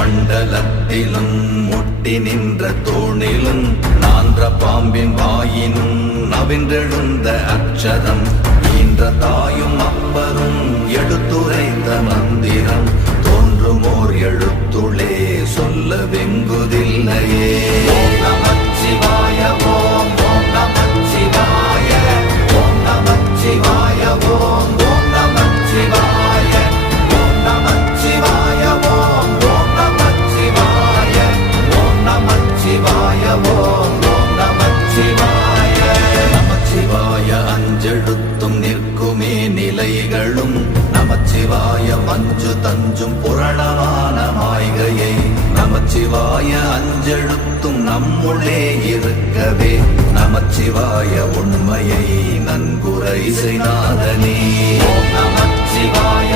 மண்டலத்திலும் முட்டி நின்ற தூணிலும் நான்ற பாம்பின் வாயினும் நவின்றெழுந்த அக்ஷரம் ஈன்ற தாயும் அப்பரும் எடுத்துரைத்த மந்திரம் தோன்றுமோர் எழுத்துளே சொல்ல வெங்குதில்லையே. ஓம் நமச்சிவாய ஓம் ஓம் நமச்சிவாய ஓம் நமச்சிவாய ஓம் ஓம் நமச்சிவாய ஓம் நமச்சிவாய ஓம் ஓம் நமச்சிவாய ஓம் நமச்சிவாய ஓம் ஓம் நமச்சிவாய. நமச்சிவாய அஞ்செழுத்தும் நிற்குமே நிலைகளும் நமச்சிவாய மஞ்சு தஞ்சும் புரணமான மாய்கையை நமச்சிவாய அஞ்செழுத்தும் நம்முள்ளே இருக்கவே நமச்சிவாய உண்மையை நன்குரை செய்நாதனே. ஓம் நமச்சிவாய